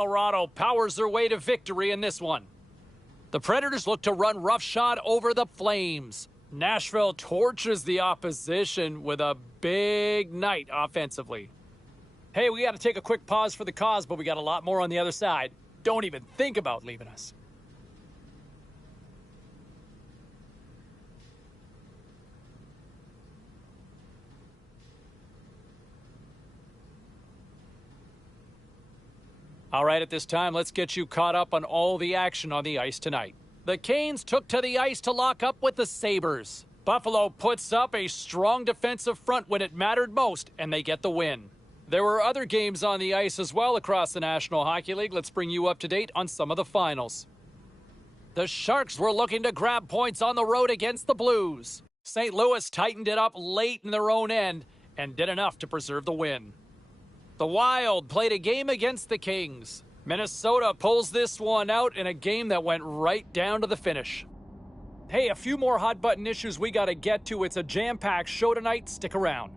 Colorado powers their way to victory in this one. The Predators look to run roughshod over the Flames. Nashville torches the opposition with a big night offensively. Hey, we got to take a quick pause for the cause, but we got a lot more on the other side. Don't even think about leaving us. All right, at this time, let's get you caught up on all the action on the ice tonight. The Canes took to the ice to lock up with the Sabres. Buffalo puts up a strong defensive front when it mattered most, and they get the win. There were other games on the ice as well across the National Hockey League. Let's bring you up to date on some of the finals. The Sharks were looking to grab points on the road against the Blues. St. Louis tightened it up late in their own end and did enough to preserve the win. The Wild played a game against the Kings. Minnesota pulls this one out in a game that went right down to the finish. Hey, a few more hot button issues we got to get to. It's a jam-packed show tonight. Stick around.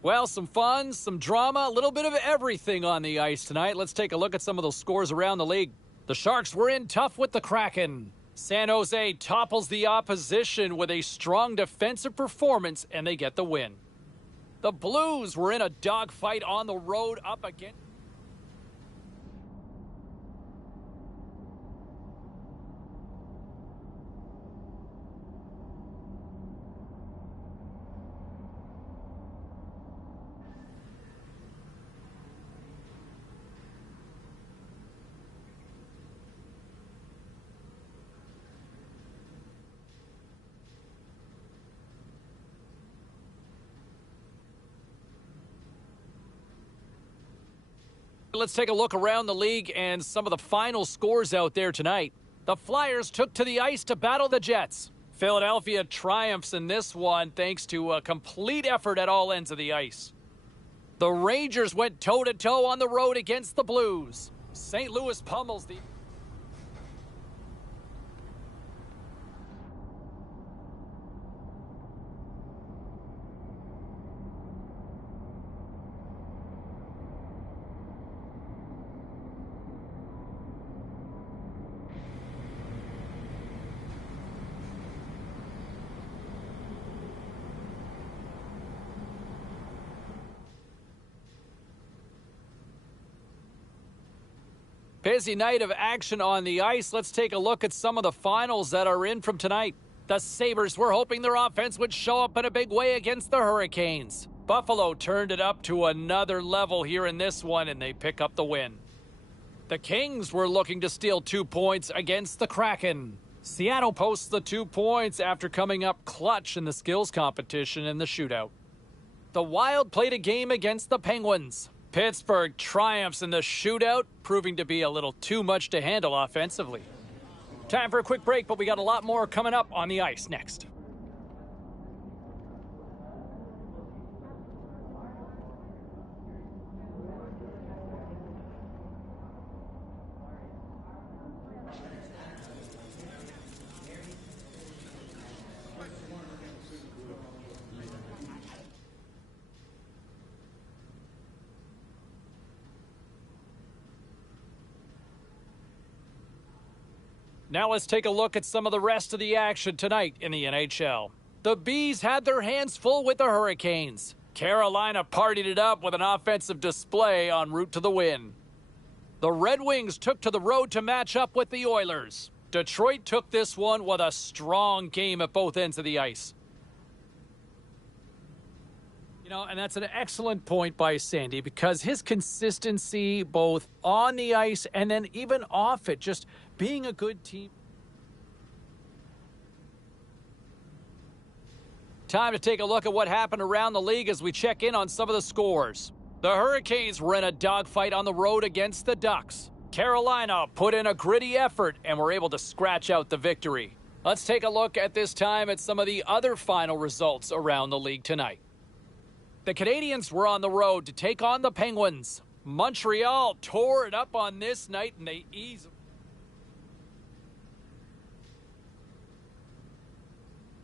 Well, some fun, some drama, a little bit of everything on the ice tonight. Let's take a look at some of those scores around the league. The Sharks were in tough with the Kraken. San Jose topples the opposition with a strong defensive performance, and they get the win. The Blues were in a dogfight on the road up against... Let's take a look around the league and some of the final scores out there tonight. The Flyers took to the ice to battle the Jets. Philadelphia triumphs in this one thanks to a complete effort at all ends of the ice. The Rangers went toe-to-toe on the road against the Blues. St. Louis pummels the... Busy night of action on the ice. Let's take a look at some of the finals that are in from tonight. The Sabres were hoping their offense would show up in a big way against the Hurricanes. Buffalo turned it up to another level here in this one, and they pick up the win. The Kings were looking to steal 2 points against the Kraken. Seattle posts the 2 points after coming up clutch in the skills competition in the shootout. The Wild played a game against the Penguins. Pittsburgh triumphs in the shootout, proving to be a little too much to handle offensively. Time for a quick break, but we got a lot more coming up on the ice next. Now let's take a look at some of the rest of the action tonight in the NHL. The Bees had their hands full with the Hurricanes. Carolina partied it up with an offensive display en route to the win. The Red Wings took to the road to match up with the Oilers. Detroit took this one with a strong game at both ends of the ice. You know, and that's an excellent point by Sandy, because his consistency both on the ice and then even off it, just being a good team. Time to take a look at what happened around the league as we check in on some of the scores. The Hurricanes were in a dogfight on the road against the Ducks. Carolina put in a gritty effort and were able to scratch out the victory. Let's take a look at this time at some of the other final results around the league tonight. the Canadiens were on the road to take on the Penguins. Montreal tore it up on this night, and they easily...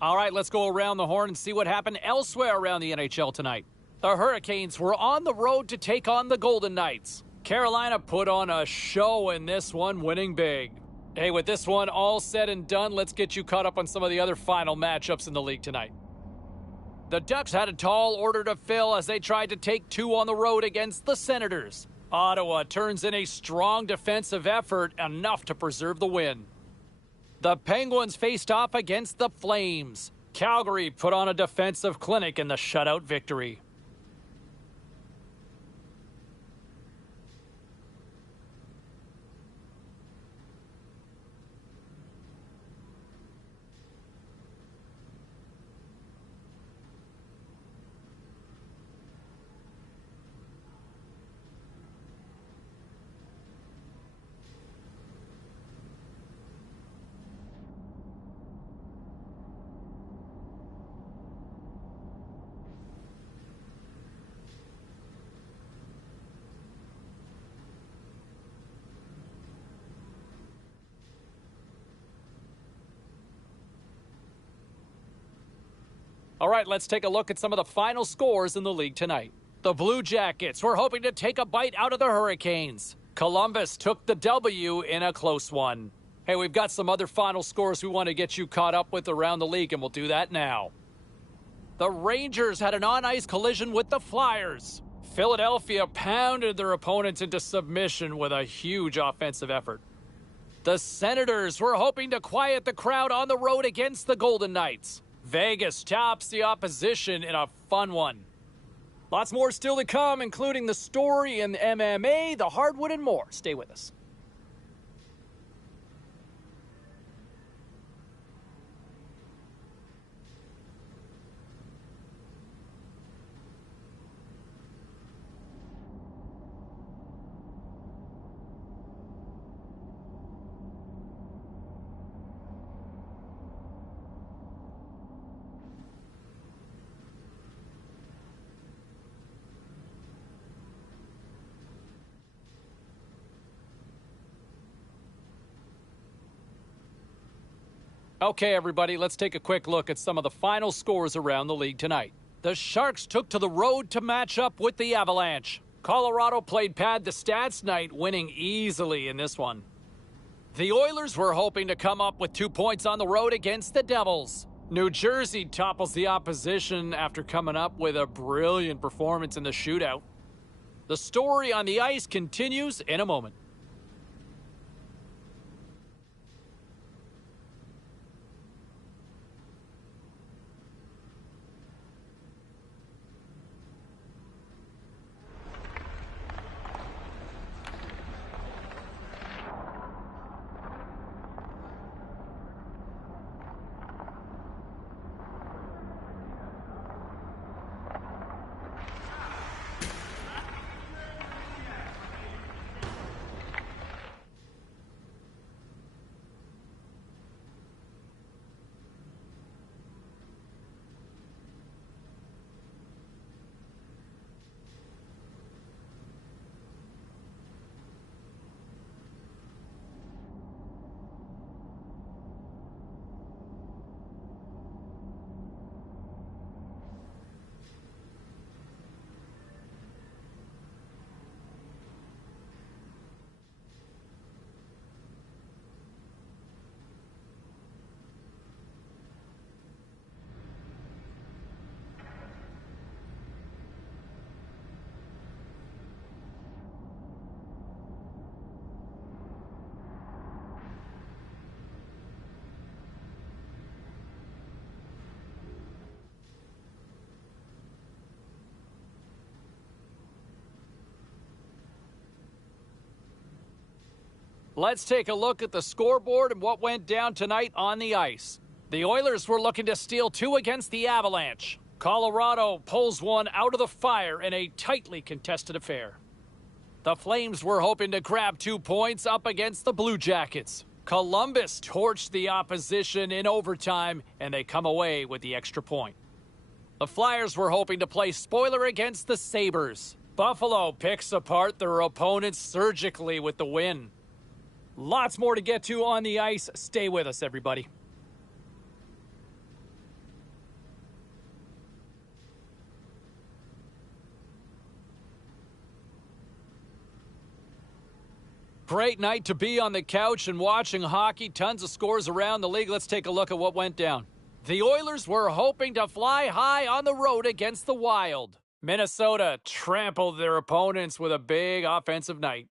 All right, let's go around the horn and see what happened elsewhere around the NHL tonight. The Hurricanes were on the road to take on the Golden Knights. Carolina put on a show in this one, winning big. Hey, with this one all said and done, let's get you caught up on some of the other final matchups in the league tonight. The Ducks had a tall order to fill as they tried to take two on the road against the Senators. Ottawa turns in a strong defensive effort, enough to preserve the win. The Penguins faced off against the Flames. Calgary put on a defensive clinic in the shutout victory. All right, let's take a look at some of the final scores in the league tonight. The Blue Jackets were hoping to take a bite out of the Hurricanes. Columbus took the W in a close one. Hey, we've got some other final scores we want to get you caught up with around the league, and we'll do that now. The Rangers had an on-ice collision with the Flyers. Philadelphia pounded their opponents into submission with a huge offensive effort. The Senators were hoping to quiet the crowd on the road against the Golden Knights. Vegas tops the opposition in a fun one. Lots more still to come, including the story in MMA, the hardwood, and more. Stay with us. Okay, everybody, let's take a quick look at some of the final scores around the league tonight. The Sharks took to the road to match up with the Avalanche. Colorado played pad the stats night, winning easily in this one. The Oilers were hoping to come up with 2 points on the road against the Devils. New Jersey topples the opposition after coming up with a brilliant performance in the shootout. The story on the ice continues in a moment. Let's take a look at the scoreboard and what went down tonight on the ice. The Oilers were looking to steal 2 against the Avalanche. Colorado pulls one out of the fire in a tightly contested affair. The Flames were hoping to grab 2 points up against the Blue Jackets. Columbus torched the opposition in overtime, and they come away with the extra point. The Flyers were hoping to play spoiler against the Sabres. Buffalo picks apart their opponents surgically with the win. Lots more to get to on the ice. Stay with us, everybody. Great night to be on the couch and watching hockey. Tons of scores around the league. Let's take a look at what went down. The Oilers were hoping to fly high on the road against the Wild. Minnesota trampled their opponents with a big offensive night.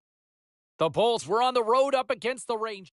The Bulls were on the road up against the Rangers.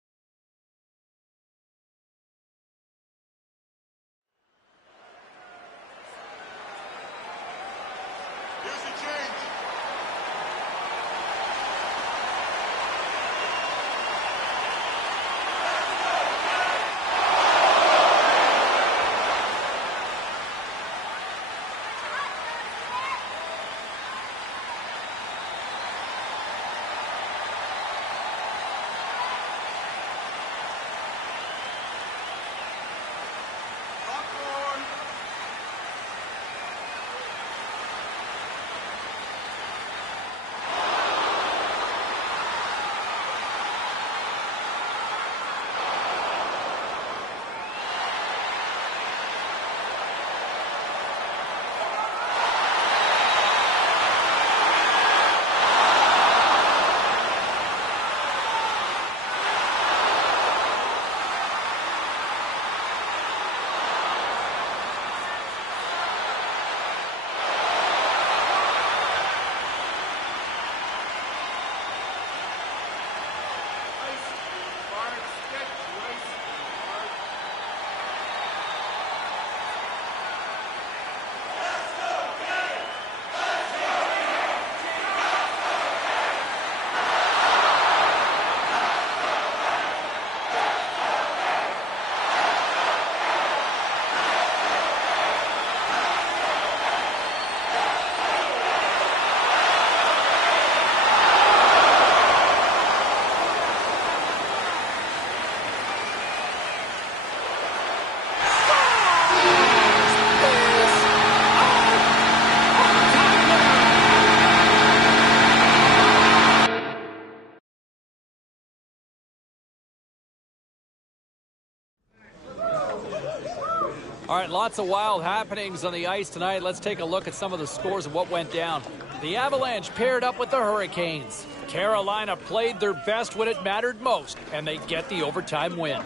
All right, lots of wild happenings on the ice tonight. Let's take a look at some of the scores of what went down. The Avalanche paired up with the Hurricanes. Carolina played their best when it mattered most, and they get the overtime win.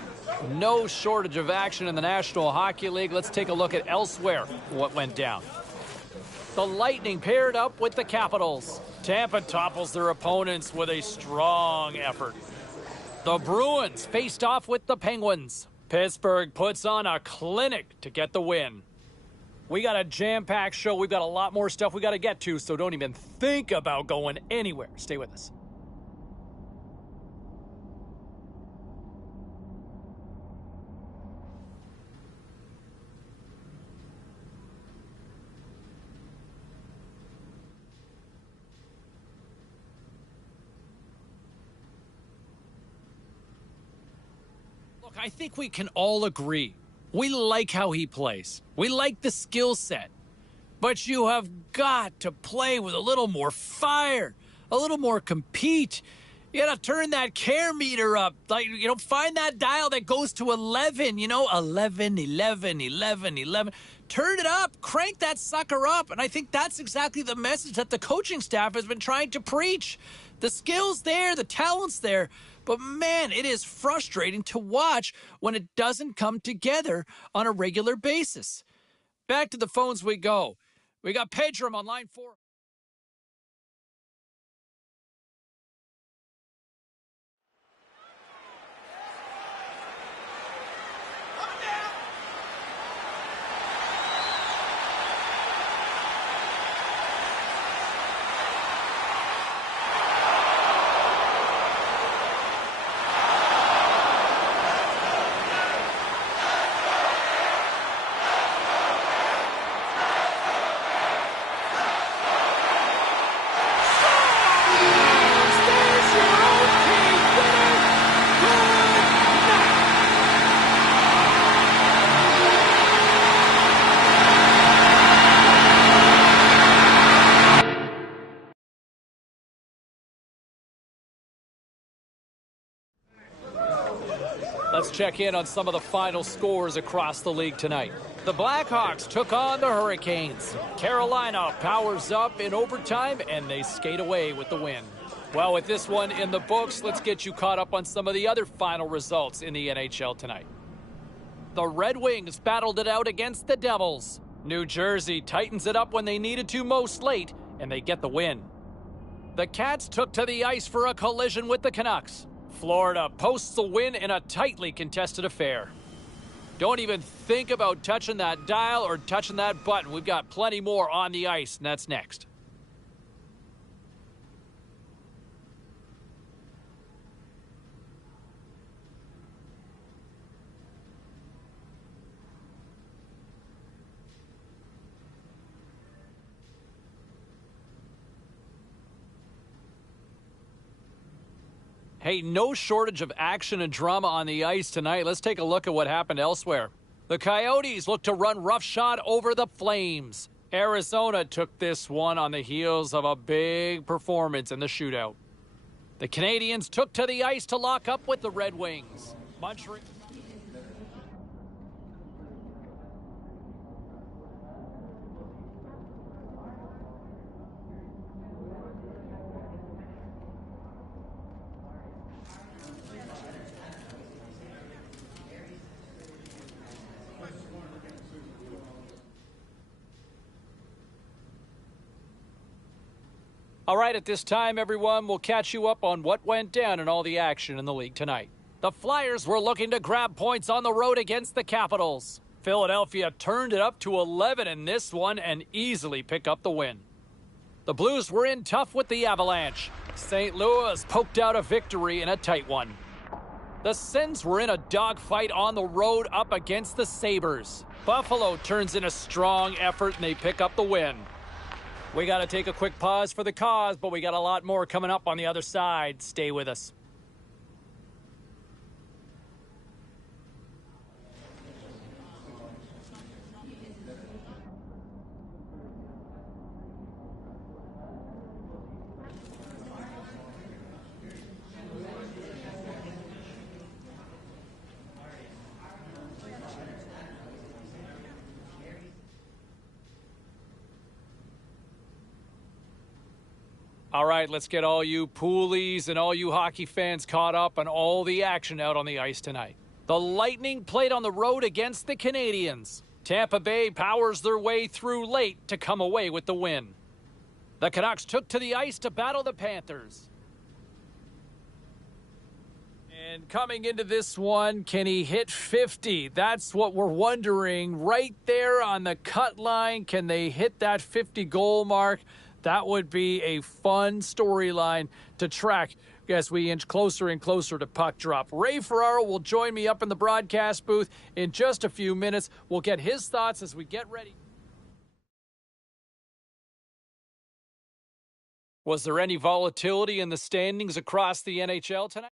No shortage of action in the National Hockey League. Let's take a look at elsewhere what went down. The Lightning paired up with the Capitals. Tampa topples their opponents with a strong effort. The Bruins faced off with the Penguins. Pittsburgh puts on a clinic to get the win. We got a jam-packed show. We've got a lot more stuff we got to get to, so don't even think about going anywhere. Stay with us. I think we can all agree. We like how he plays. We like the skill set. But you have got to play with a little more fire, a little more compete. You got to turn that care meter up. Like, find that dial that goes to 11, 11, 11, 11, 11. Turn it up. Crank that sucker up. And I think that's exactly the message that the coaching staff has been trying to preach. The skill's there, the talent's there. But man, it is frustrating to watch when it doesn't come together on a regular basis. Back to the phones we go. We got Pedram on line 4. Let's check in on some of the final scores across the league tonight. The Blackhawks took on the Hurricanes. Carolina powers up in overtime, and they skate away with the win. Well, with this one in the books, let's get you caught up on some of the other final results in the NHL tonight. The Red Wings battled it out against the Devils. New Jersey tightens it up when they needed to most late, and they get the win. The Cats took to the ice for a collision with the Canucks. Florida posts a win in a tightly contested affair. Don't even think about touching that dial or touching that button. We've got plenty more on the ice, and that's next. Hey, no shortage of action and drama on the ice tonight. Let's take a look at what happened elsewhere. The Coyotes look to run roughshod over the Flames. Arizona took this one on the heels of a big performance in the shootout. The Canadiens took to the ice to lock up with the Red Wings. Montreal. All right, at this time, everyone, we'll catch you up on what went down and all the action in the league tonight. The Flyers were looking to grab points on the road against the Capitals. Philadelphia turned it up to 11 in this one and easily pick up the win. The Blues were in tough with the Avalanche. St. Louis poked out a victory in a tight one. The Sens were in a dogfight on the road up against the Sabres. Buffalo turns in a strong effort and they pick up the win. We got to take a quick pause for the cause, but we got a lot more coming up on the other side. Stay with us. All right, let's get all you poolies and all you hockey fans caught up on all the action out on the ice tonight. The Lightning played on the road against the Canadiens. Tampa Bay powers their way through late to come away with the win. The Canucks took to the ice to battle the Panthers. And coming into this one, can he hit 50? That's what we're wondering. Right there on the cut line, can they hit that 50-goal mark? That would be a fun storyline to track as we inch closer and closer to puck drop. Ray Ferraro will join me up in the broadcast booth in just a few minutes. We'll get his thoughts as we get ready. Was there any volatility in the standings across the NHL tonight?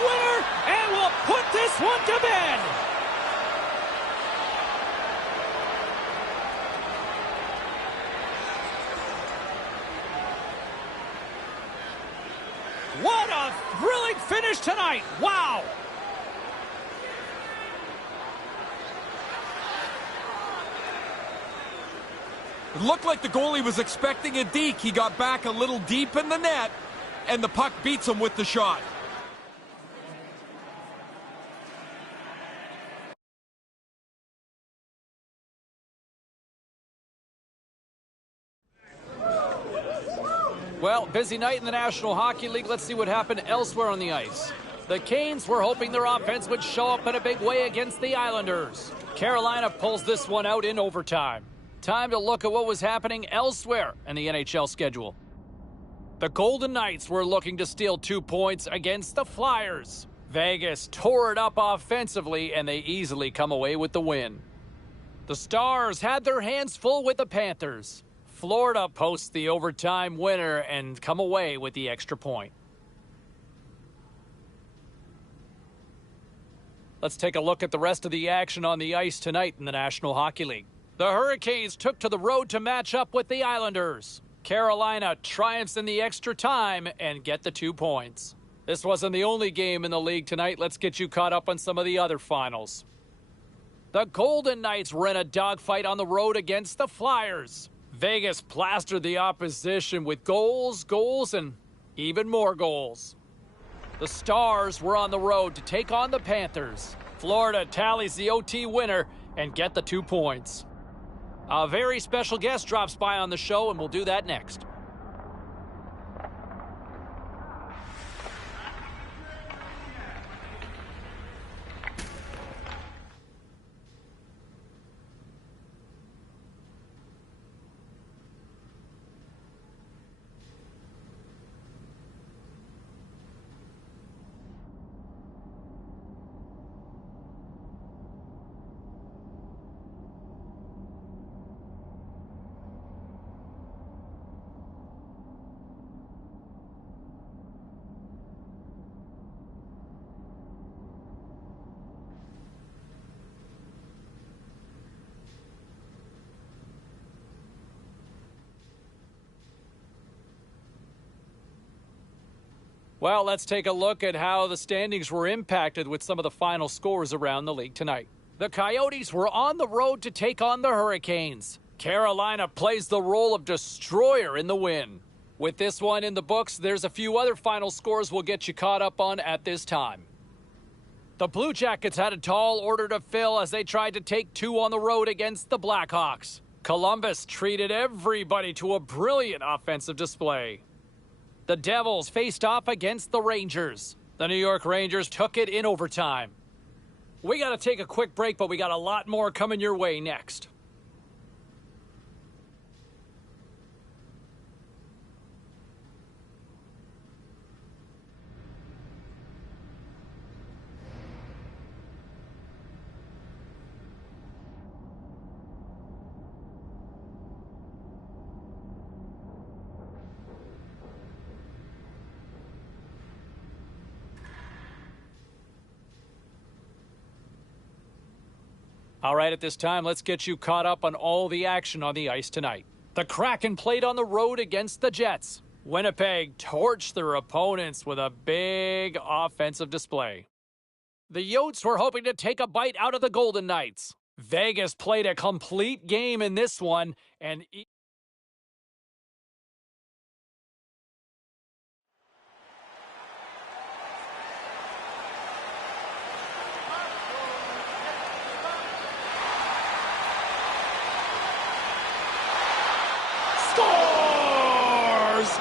Winner, and we'll put this one to bed. What a thrilling finish tonight. Wow. It looked like the goalie was expecting a deke. He got back a little deep in the net, and the puck beats him with the shot. Well, busy night in the National Hockey League. Let's see what happened elsewhere on the ice. The Canes were hoping their offense would show up in a big way against the Islanders. Carolina pulls this one out in overtime. Time to look at what was happening elsewhere in the NHL schedule. The Golden Knights were looking to steal 2 points against the Flyers. Vegas tore it up offensively, and they easily come away with the win. The Stars had their hands full with the Panthers. Florida posts the overtime winner and come away with the extra point. Let's take a look at the rest of the action on the ice tonight in the National Hockey League. The Hurricanes took to the road to match up with the Islanders. Carolina triumphs in the extra time and get the 2 points. This wasn't the only game in the league tonight. Let's get you caught up on some of the other finals. The Golden Knights were in a dogfight on the road against the Flyers. Vegas plastered the opposition with goals, and even more goals. The Stars were on the road to take on the Panthers. Florida tallies the OT winner and get the 2 points. A very special guest drops by on the show, and we'll do that next. Well, let's take a look at how the standings were impacted with some of the final scores around the league tonight. The Coyotes were on the road to take on the Hurricanes. Carolina plays the role of destroyer in the win. With this one in the books, there's a few other final scores we'll get you caught up on at this time. The Blue Jackets had a tall order to fill as they tried to take 2 on the road against the Blackhawks. Columbus treated everybody to a brilliant offensive display. The Devils faced off against the Rangers. The New York Rangers took it in overtime. We got to take a quick break, but we got a lot more coming your way next. All right, at this time, let's get you caught up on all the action on the ice tonight. The Kraken played on the road against the Jets. Winnipeg torched their opponents with a big offensive display. The Yotes were hoping to take a bite out of the Golden Knights. Vegas played a complete game in this one, and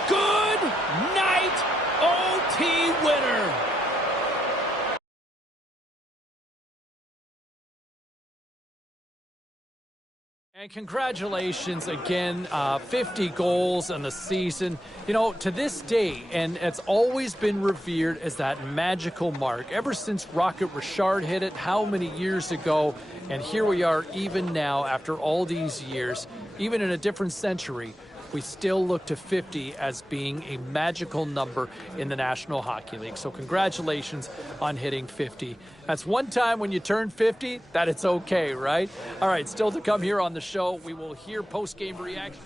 good night, OT winner. And congratulations again, 50 goals in the season. You know, to this day, and it's always been revered as that magical mark. Ever since Rocket Richard hit it, how many years ago? And here we are even now after all these years, even in a different century. We still look to 50 as being a magical number in the National Hockey League. So congratulations on hitting 50. That's one time when you turn 50 that it's okay, right? All right, still to come here on the show, we will hear post-game reaction.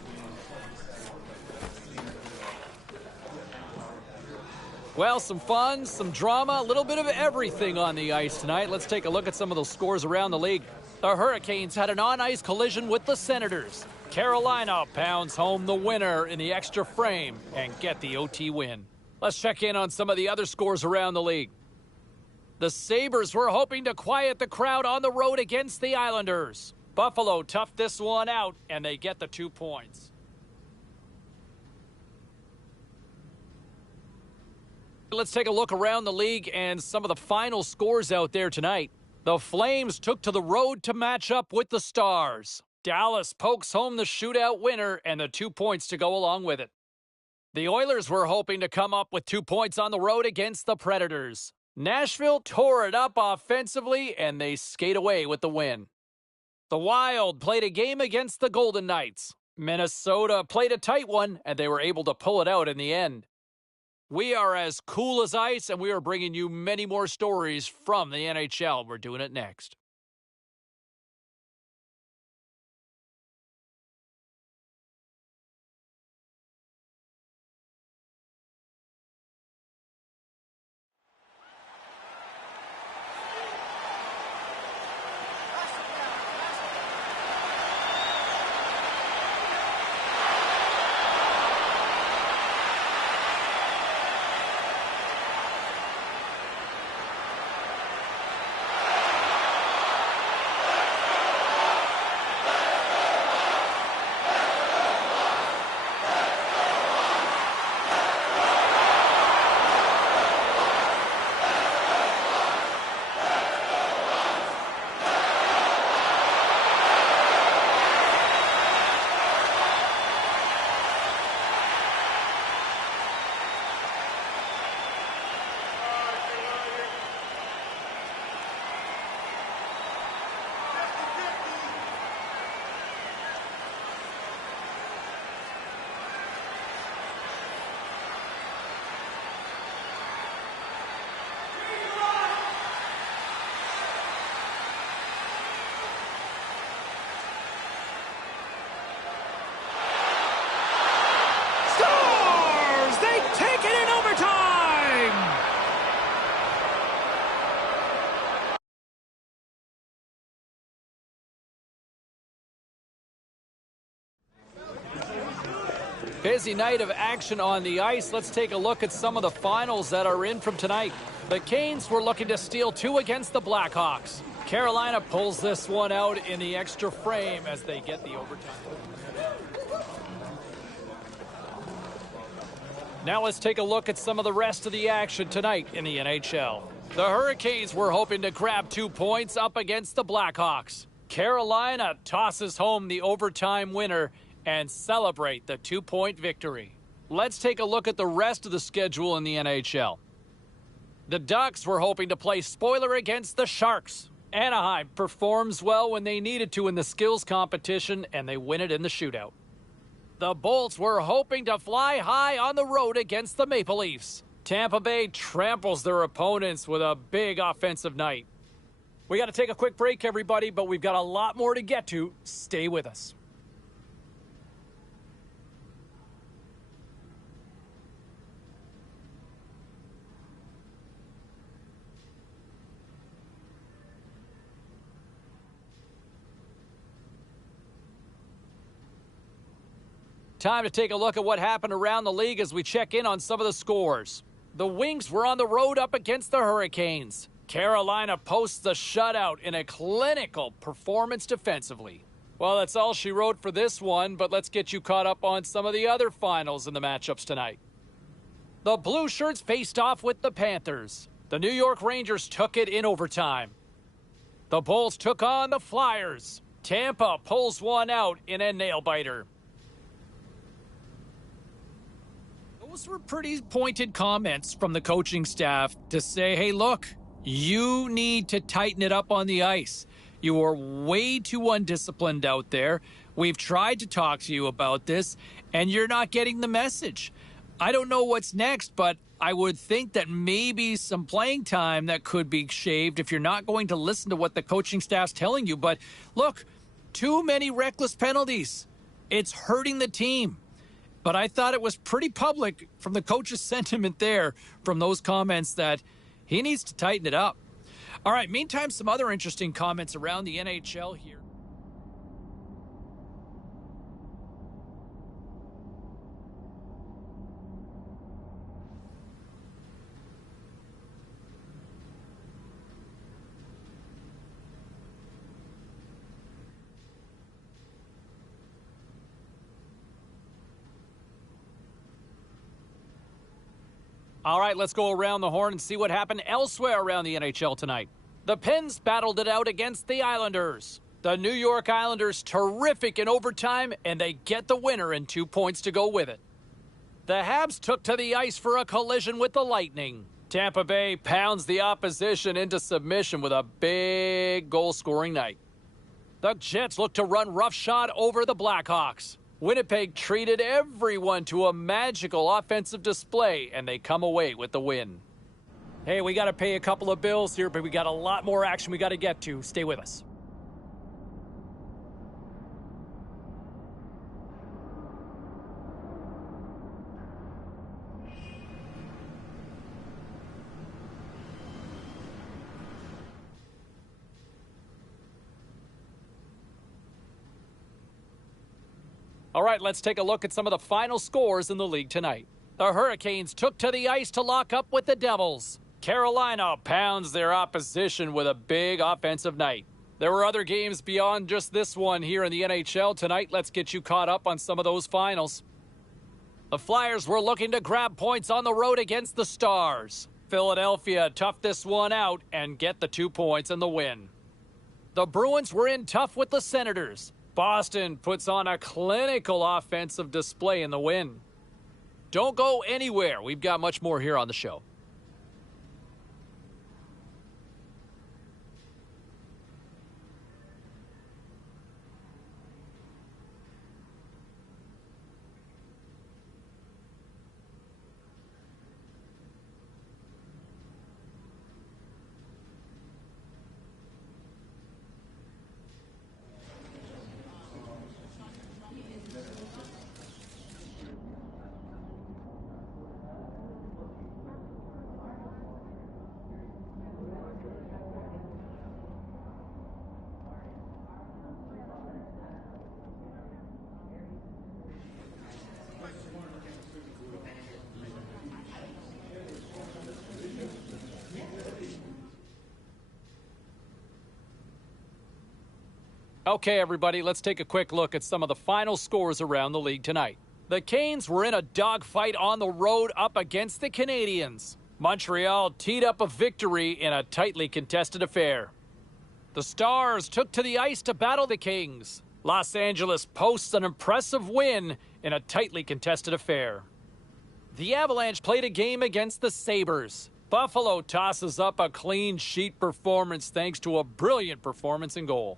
Well, some fun, some drama, a little bit of everything on the ice tonight. Let's take a look at some of those scores around the league. The Hurricanes had an on-ice collision with the Senators. Carolina pounds home the winner in the extra frame and get the OT win. Let's check in on some of the other scores around the league. The Sabres were hoping to quiet the crowd on the road against the Islanders. Buffalo toughed this one out, and they get the 2 points. Let's take a look around the league and some of the final scores out there tonight. The Flames took to the road to match up with the Stars. Dallas pokes home the shootout winner and the 2 points to go along with it. The Oilers were hoping to come up with 2 points on the road against the Predators. Nashville tore it up offensively and they skate away with the win. The Wild played a game against the Golden Knights. Minnesota played a tight one and they were able to pull it out in the end. We are as cool as ice, and we are bringing you many more stories from the NHL. We're doing it next. Busy night of action on the ice. Let's take a look at some of the finals that are in from tonight. The Canes were looking to steal 2 against the Blackhawks. Carolina pulls this one out in the extra frame as they get the overtime. Now let's take a look at some of the rest of the action tonight in the NHL. The Hurricanes were hoping to grab 2 points up against the Blackhawks. Carolina tosses home the overtime winner and celebrate the 2-point victory. Let's take a look at the rest of the schedule in the NHL. The Ducks were hoping to play spoiler against the Sharks. Anaheim performs well when they needed to in the skills competition, and they win it in the shootout. The Bolts were hoping to fly high on the road against the Maple Leafs. Tampa Bay tramples their opponents with a big offensive night. We got to take a quick break, everybody, but we've got a lot more to get to. Stay with us. Time to take a look at what happened around the league as we check in on some of the scores. The Wings were on the road up against the Hurricanes. Carolina posts the shutout in a clinical performance defensively. Well, that's all she wrote for this one, but let's get you caught up on some of the other finals in the matchups tonight. The Blue Shirts faced off with the Panthers. The New York Rangers took it in overtime. The Bulls took on the Flyers. Tampa pulls one out in a nail-biter. Those were pretty pointed comments from the coaching staff to say, hey, look, you need to tighten it up on the ice. You are way too undisciplined out there. We've tried to talk to you about this, and you're not getting the message. I don't know what's next, but I would think that maybe some playing time that could be shaved if you're not going to listen to what the coaching staff's telling you. But look, too many reckless penalties. It's hurting the team. But I thought it was pretty public from the coach's sentiment there, from those comments, that he needs to tighten it up. All right, meantime, some other interesting comments around the NHL here. All right, let's go around the horn and see what happened elsewhere around the NHL tonight. The Pens battled it out against the Islanders. The New York Islanders terrific in overtime, and they get the winner and 2 points to go with it. The Habs took to the ice for a collision with the Lightning. Tampa Bay pounds the opposition into submission with a big goal-scoring night. The Jets look to run roughshod over the Blackhawks. Winnipeg treated everyone to a magical offensive display, and they come away with the win. Hey, we got to pay a couple of bills here, but we got a lot more action we got to get to. Stay with us. All right, let's take a look at some of the final scores in the league tonight. The Hurricanes took to the ice to lock up with the Devils. Carolina pounds their opposition with a big offensive night. There were other games beyond just this one here in the NHL tonight. Let's get you caught up on some of those finals. The Flyers were looking to grab points on the road against the Stars. Philadelphia toughed this one out and get the 2 points and the win. The Bruins were in tough with the Senators. Boston puts on a clinical offensive display in the win. Don't go anywhere. We've got much more here on the show. Okay, everybody, let's take a quick look at some of the final scores around the league tonight. The Canes were in a dogfight on the road up against the Canadiens. Montreal teed up a victory in a tightly contested affair. The Stars took to the ice to battle the Kings. Los Angeles posts an impressive win in a tightly contested affair. The Avalanche played a game against the Sabres. Buffalo tosses up a clean sheet performance thanks to a brilliant performance in goal.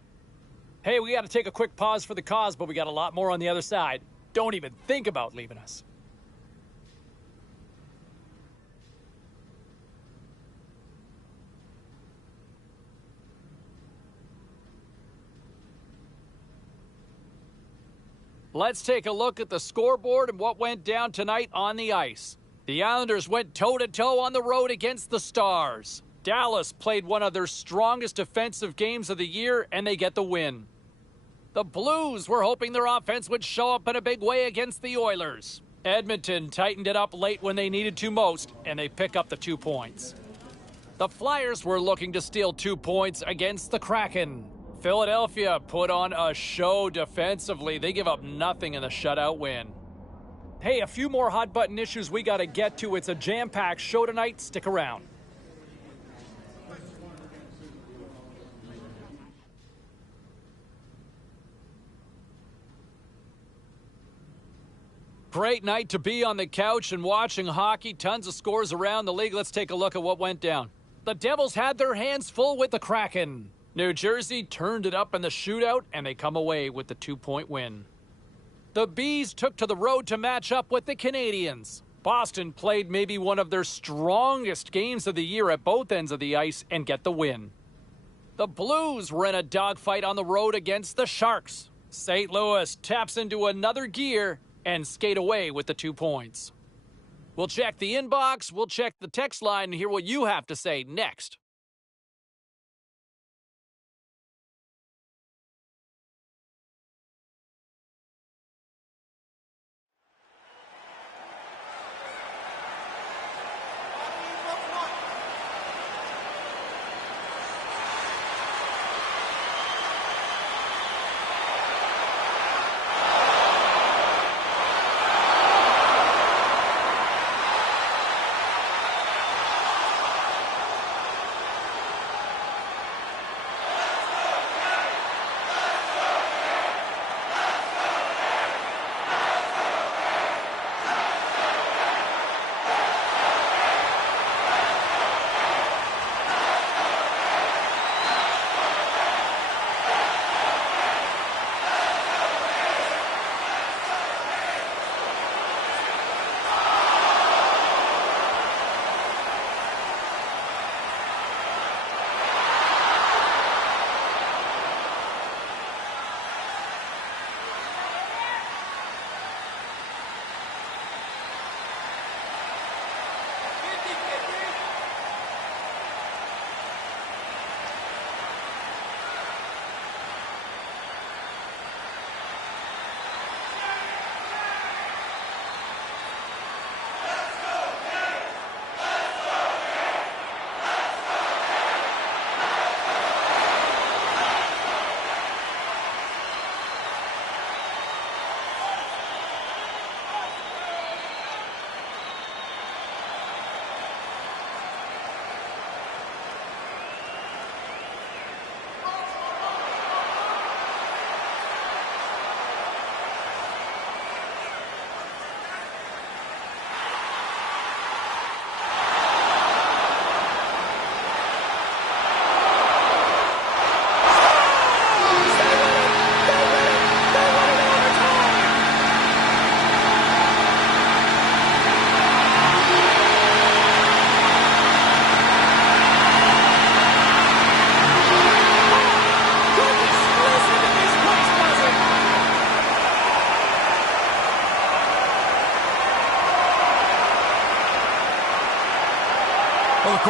Hey, we got to take a quick pause for the cause, but we got a lot more on the other side. Don't even think about leaving us. Let's take a look at the scoreboard and what went down tonight on the ice. The Islanders went toe-to-toe on the road against the Stars. Dallas played one of their strongest defensive games of the year, and they get the win. The Blues were hoping their offense would show up in a big way against the Oilers. Edmonton tightened it up late when they needed to most, and they pick up the 2 points. The Flyers were looking to steal 2 points against the Kraken. Philadelphia put on a show defensively. They give up nothing in the shutout win. Hey, a few more hot-button issues we got to get to. It's a jam-packed show tonight. Stick around. Great night to be on the couch and watching hockey. Tons of scores around the league. Let's take a look at what went down. The Devils had their hands full with the Kraken. New Jersey turned it up in the shootout, and they come away with the 2-point win. The Bees took to the road to match up with the Canadiens. Boston played maybe one of their strongest games of the year at both ends of the ice and get the win. The Blues were in a dogfight on the road against the Sharks. St. Louis taps into another gear and skate away with the 2 points. We'll check the inbox, we'll check the text line, and hear what you have to say next.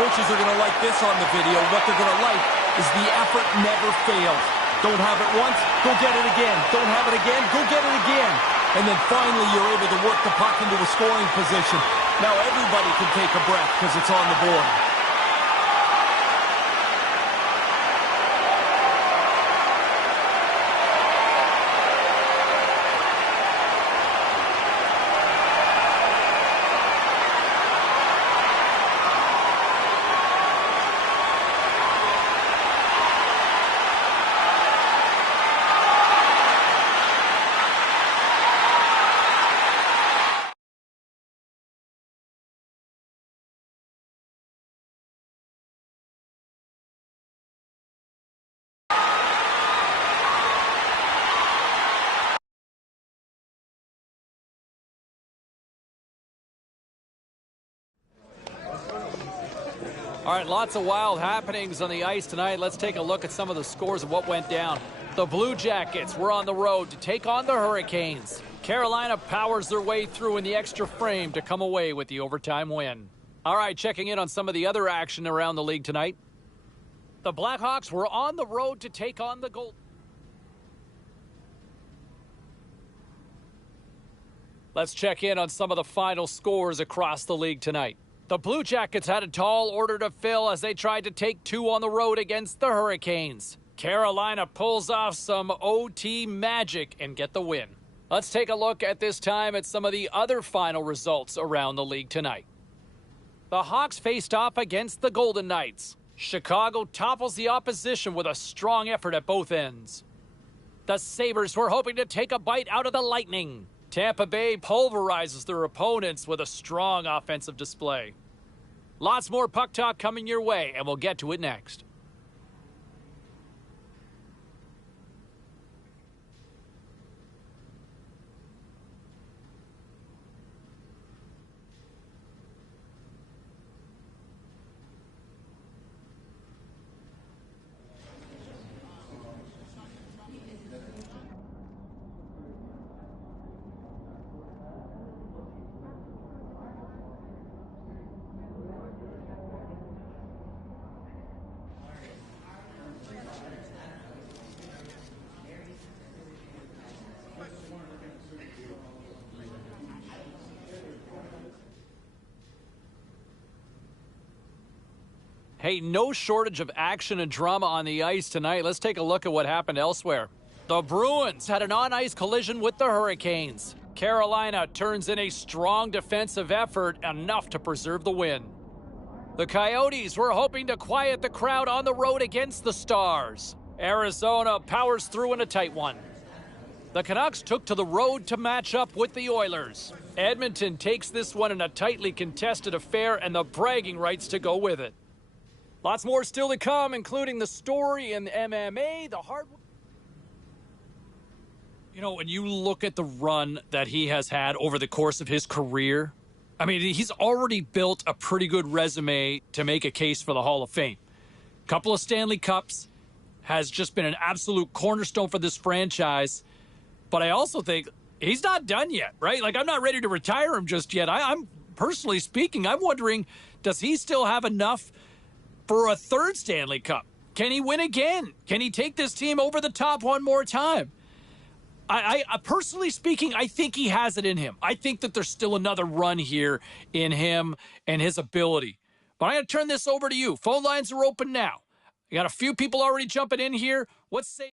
coaches are going to like this on the video. What they're going to like is the effort never fails. Don't have it once, go get it again. Don't have it again, go get it again. And then finally you're able to work the puck into a scoring position. Now everybody can take a breath because it's on the board. All right, lots of wild happenings on the ice tonight. Let's take a look at some of the scores of what went down. The Blue Jackets were on the road to take on the Hurricanes. Carolina powers their way through in the extra frame to come away with the overtime win. All right, checking in on some of the other action around the league tonight. The Blackhawks were on the road to take on the Gold. Let's check in on some of the final scores across the league tonight. The Blue Jackets had a tall order to fill as they tried to take two on the road against the Hurricanes. Carolina pulls off some OT magic and get the win. Let's take a look at this time at some of the other final results around the league tonight. The Hawks faced off against the Golden Knights. Chicago topples the opposition with a strong effort at both ends. The Sabres were hoping to take a bite out of the Lightning. Tampa Bay pulverizes their opponents with a strong offensive display. Lots more puck talk coming your way, and we'll get to it next. Hey, no shortage of action and drama on the ice tonight. Let's take a look at what happened elsewhere. The Bruins had an on-ice collision with the Hurricanes. Carolina turns in a strong defensive effort, enough to preserve the win. The Coyotes were hoping to quiet the crowd on the road against the Stars. Arizona powers through in a tight one. The Canucks took to the road to match up with the Oilers. Edmonton takes this one in a tightly contested affair and the bragging rights to go with it. Lots more still to come, including the story in MMA, the hard... You know, when you look at the run that he has had over the course of his career, I mean, he's already built a pretty good resume to make a case for the Hall of Fame. Couple of Stanley Cups, has just been an absolute cornerstone for this franchise. But I also think he's not done yet, right? Like, I'm not ready to retire him just yet. I'm personally speaking, I'm wondering, does he still have enough for a third Stanley Cup? Can he win again? Can he take this team over the top one more time? I personally speaking, I think he has it in him. I think that there's still another run here in him and his ability. But I'm going to turn this over to you. Phone lines are open now. We got a few people already jumping in here. What's say?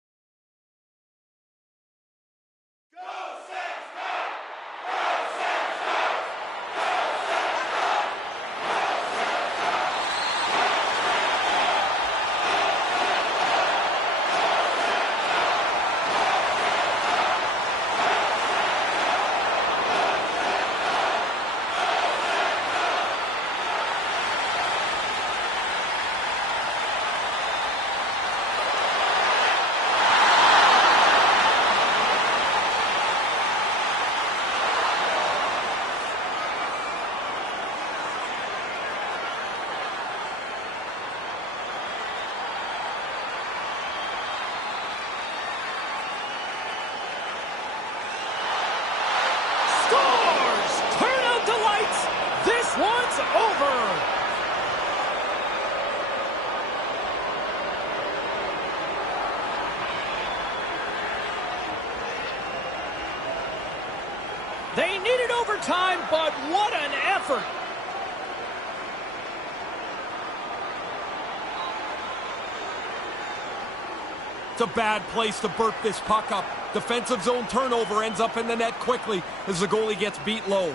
They needed overtime, but what an effort! It's a bad place to burp this puck up. Defensive zone turnover ends up in the net quickly as the goalie gets beat low.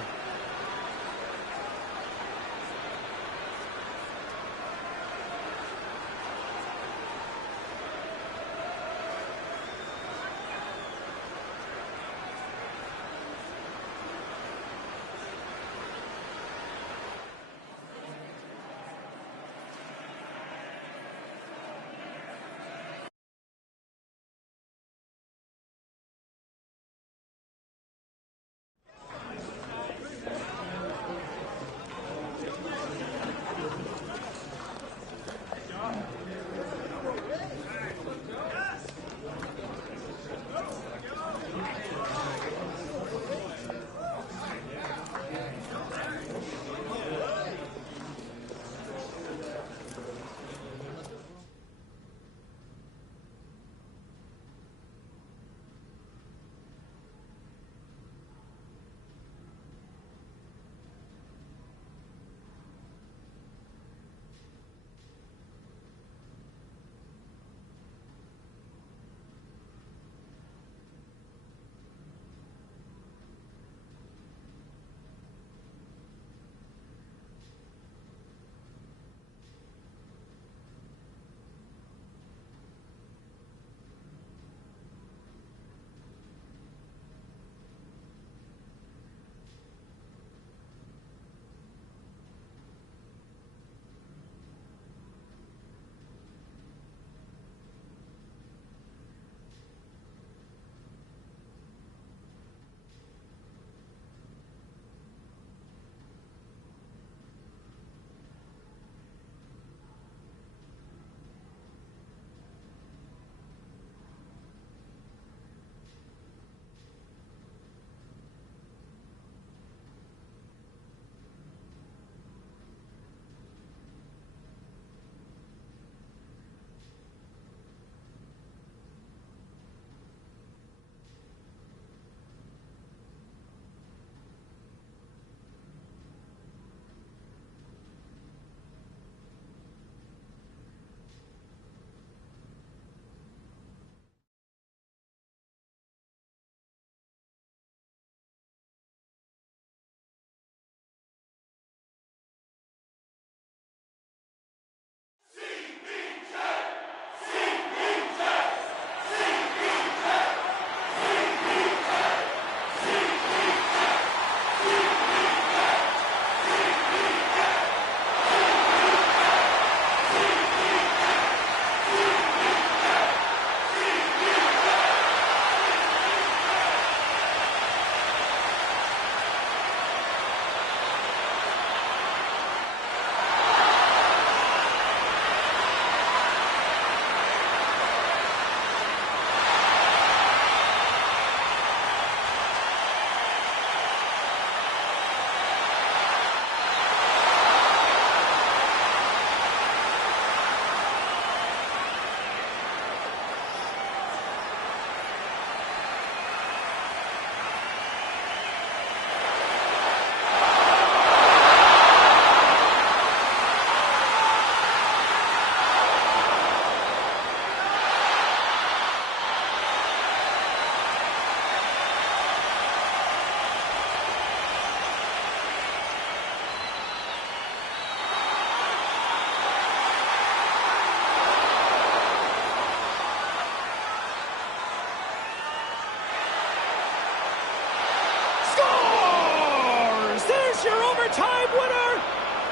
overtime winner.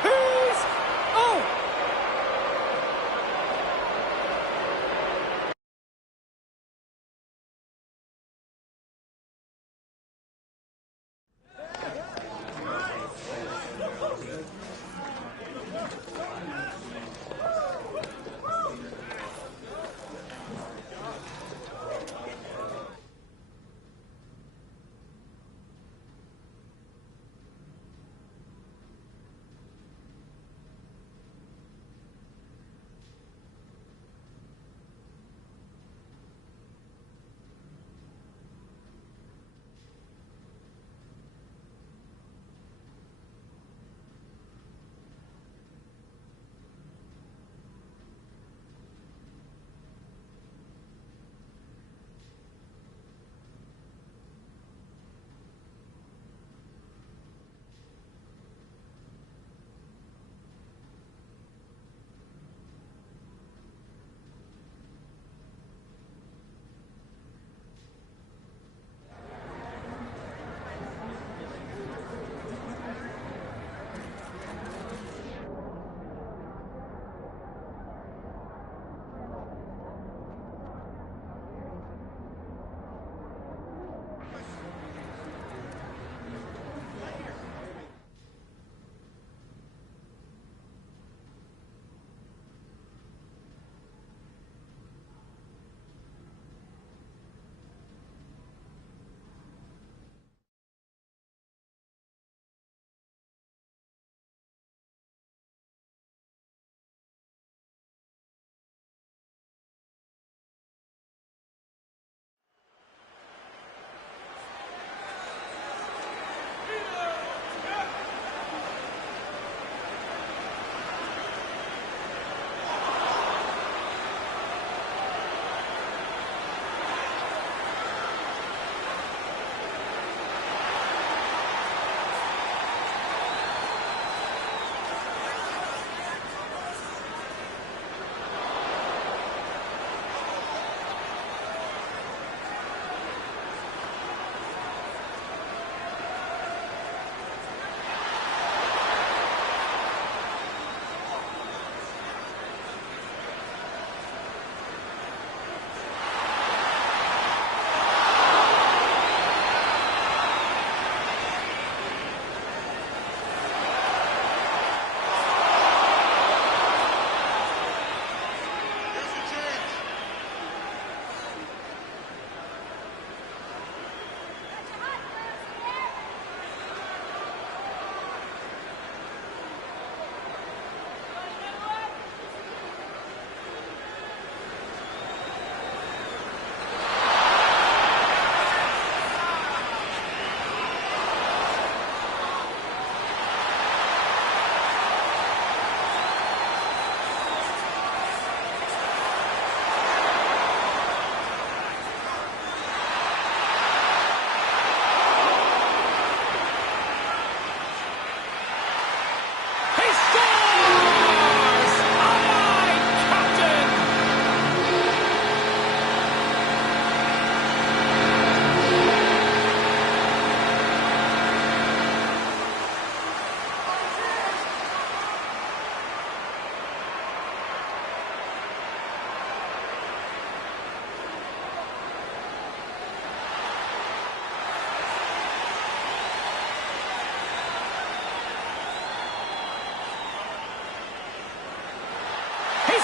He's out.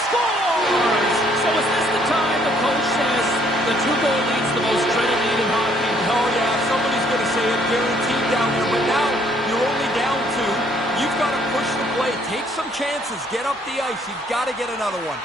scores! So is this the time the coach says the 2-goal lead's the most dreaded lead in hockey? Oh, yeah, somebody's going to say it guaranteed down there, but now you're only down 2. You've got to push the play. Take some chances. Get up the ice. You've got to get another one.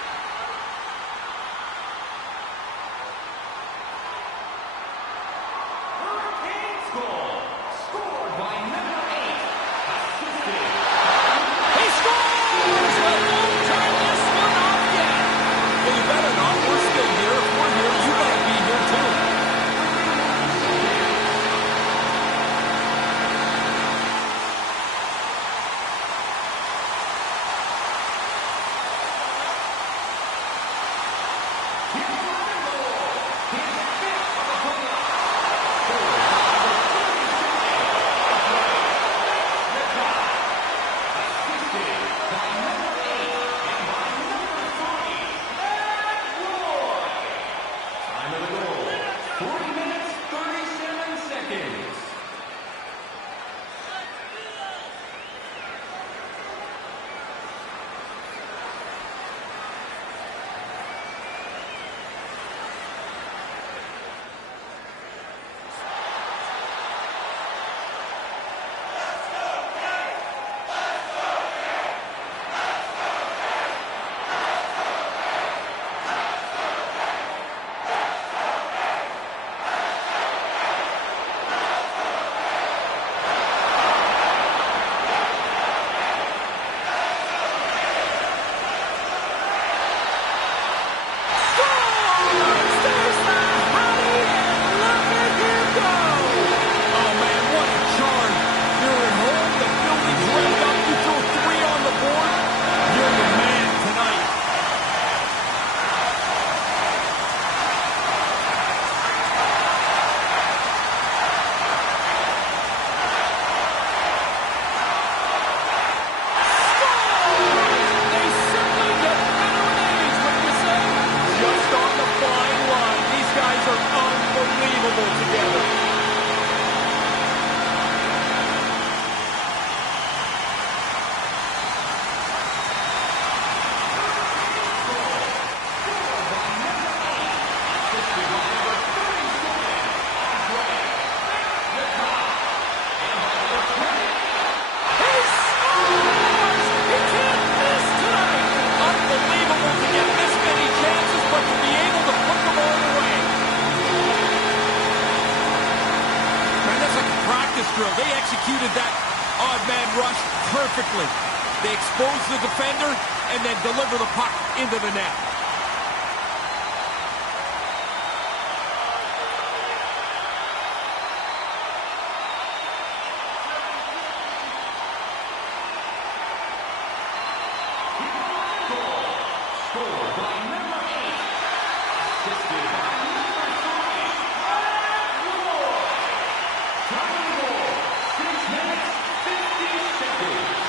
They executed that odd man rush perfectly. They exposed the defender and then deliver the puck into the net. Scored by number 8. Assisted by number 3. Time goal, 6 minutes, 50 seconds.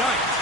night.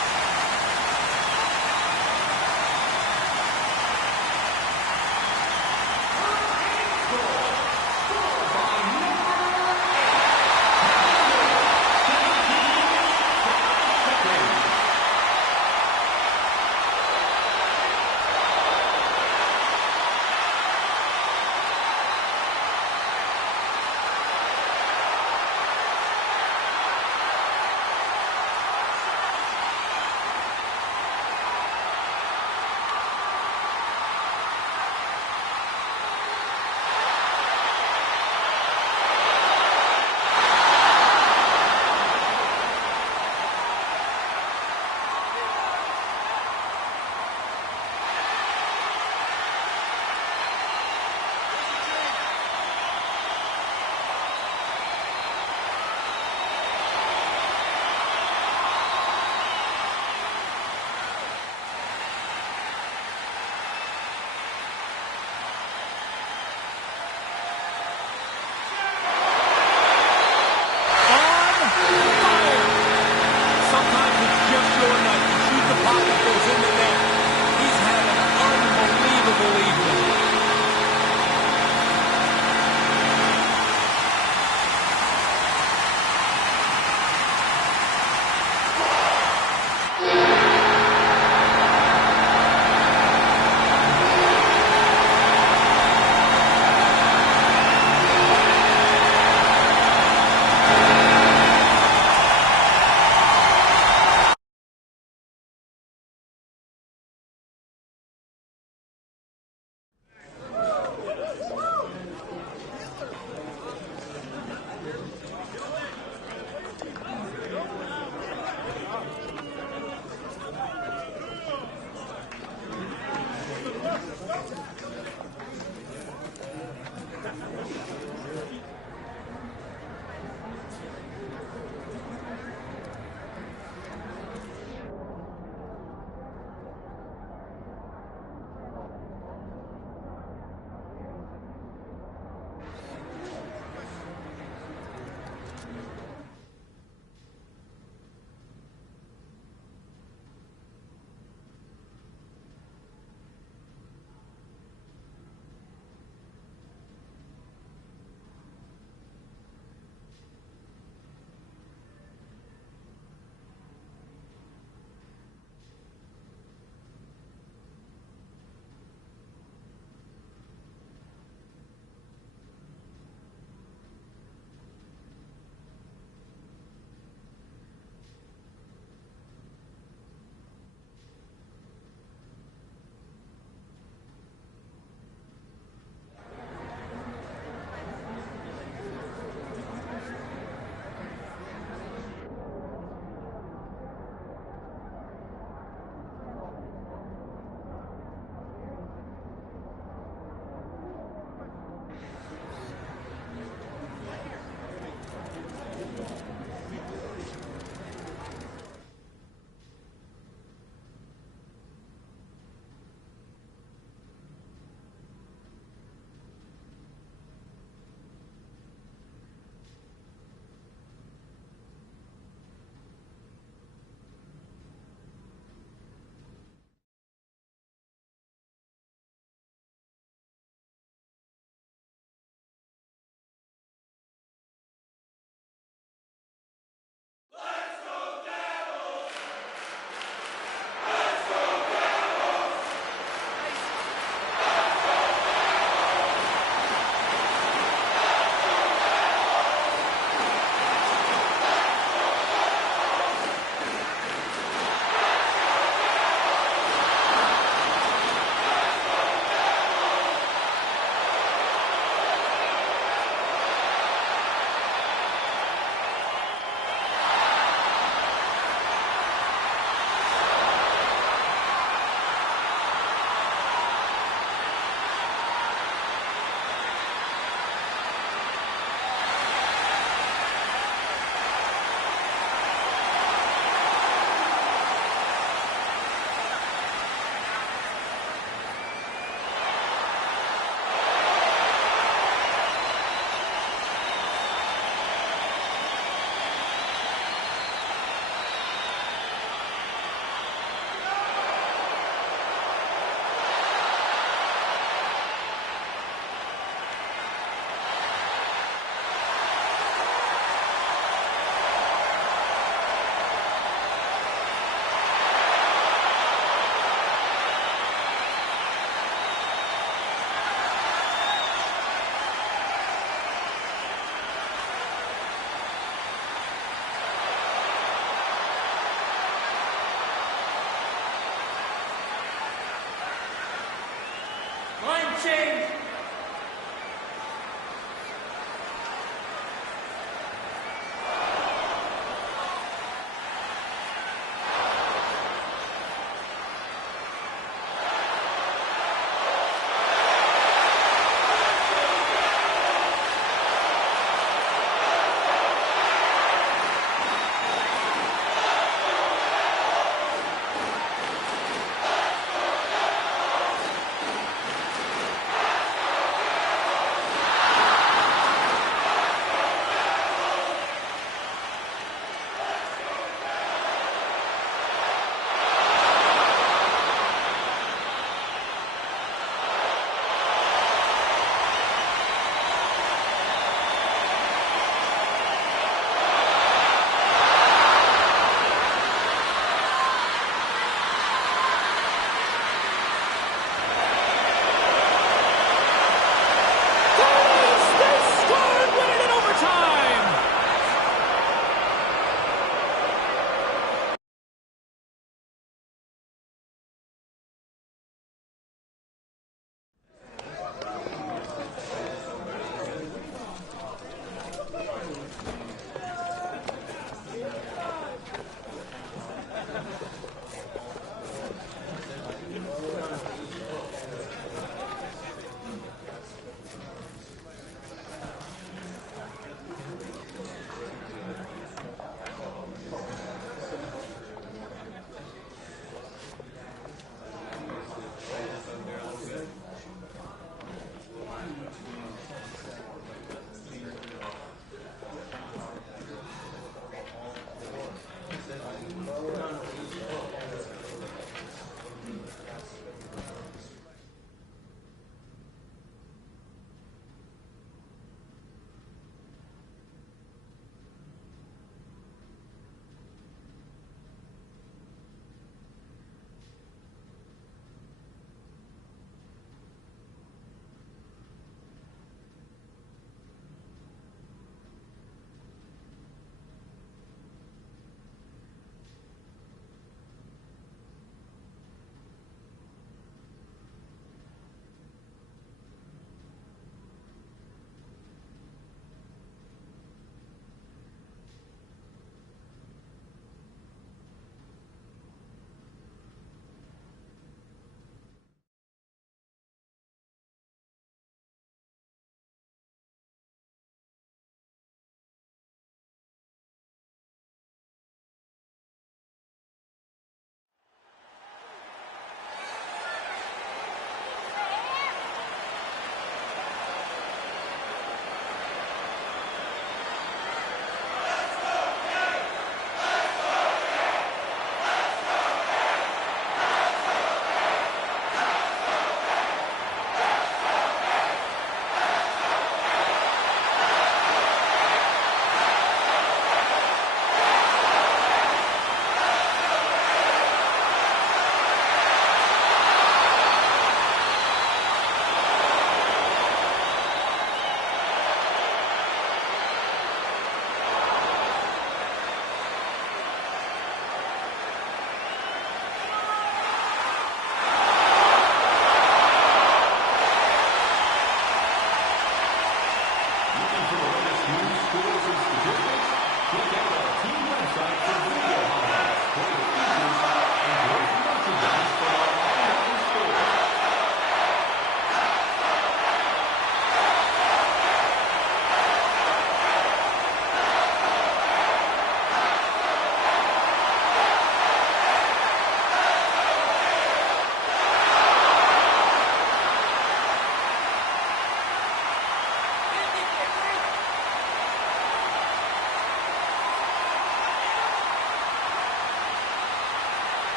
change.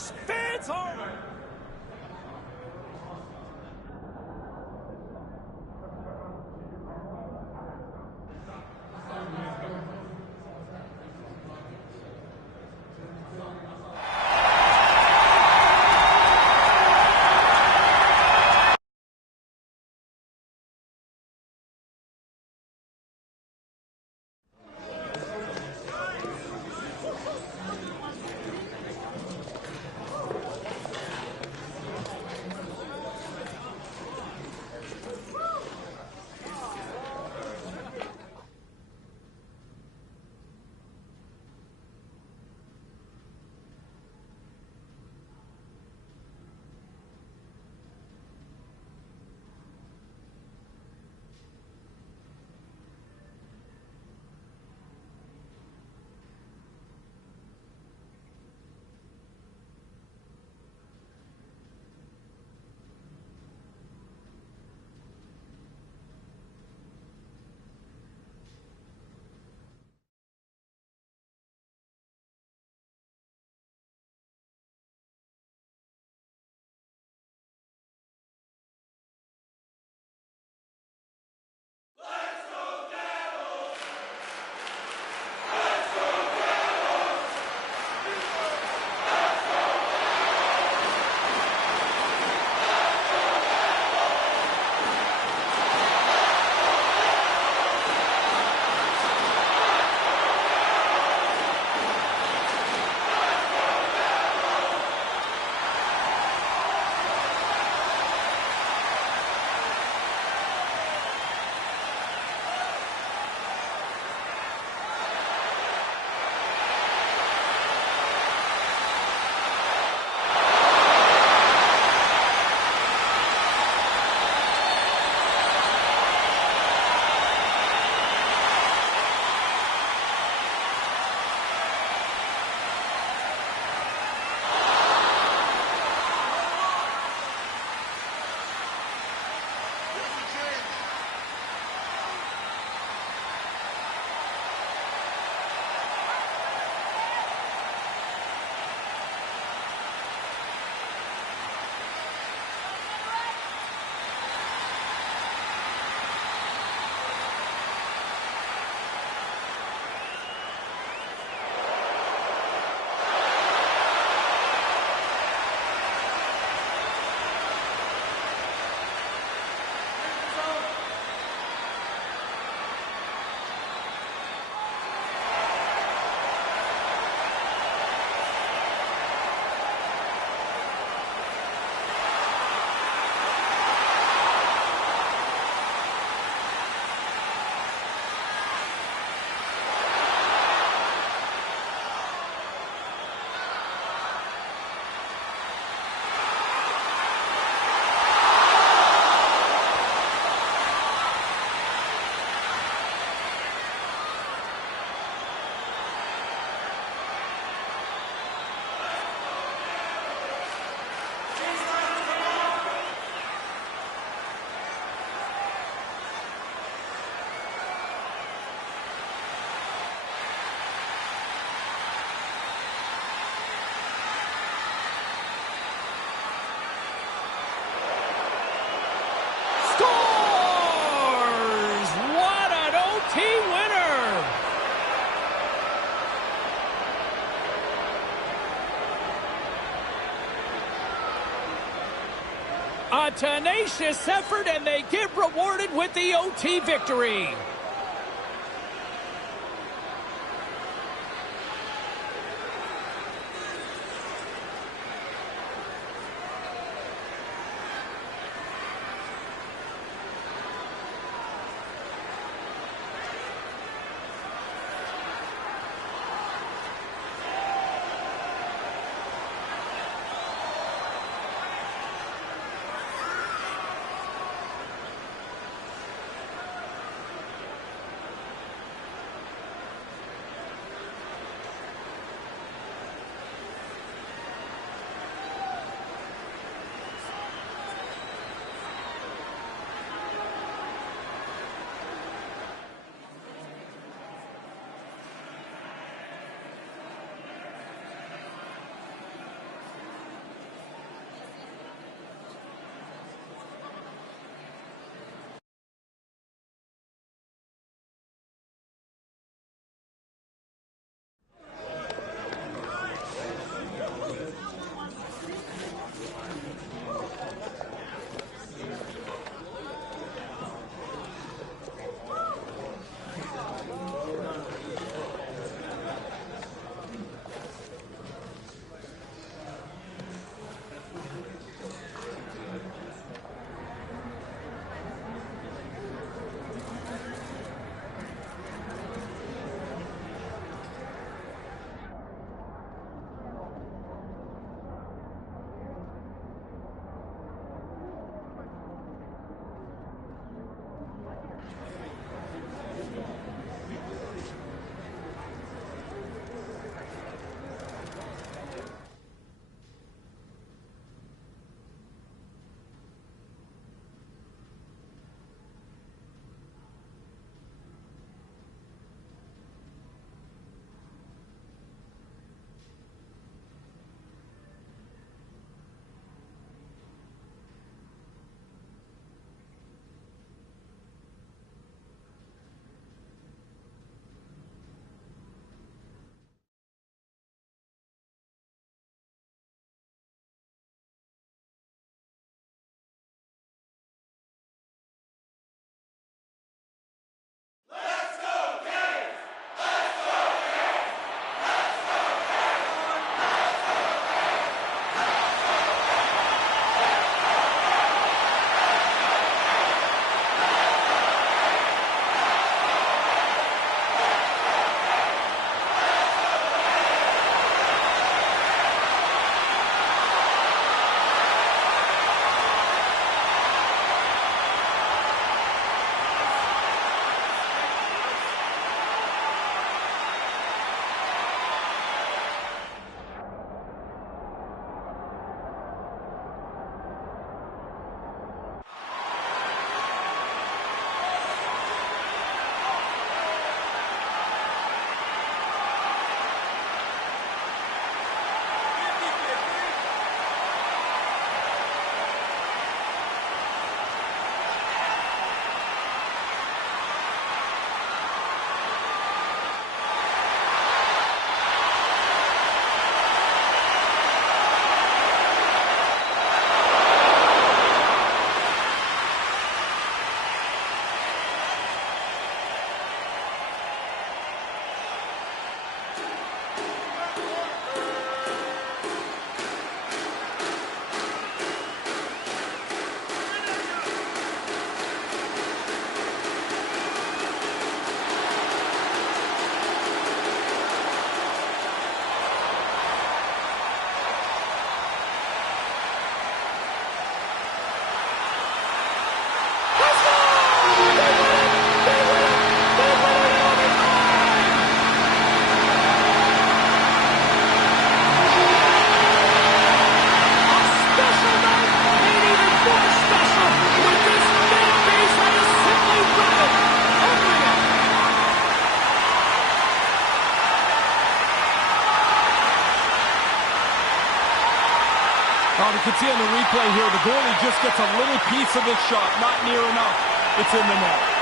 These fans are... A tenacious effort, and they get rewarded with the OT victory. We can see on the replay here, the goalie just gets a little piece of this shot, not near enough. It's in the net.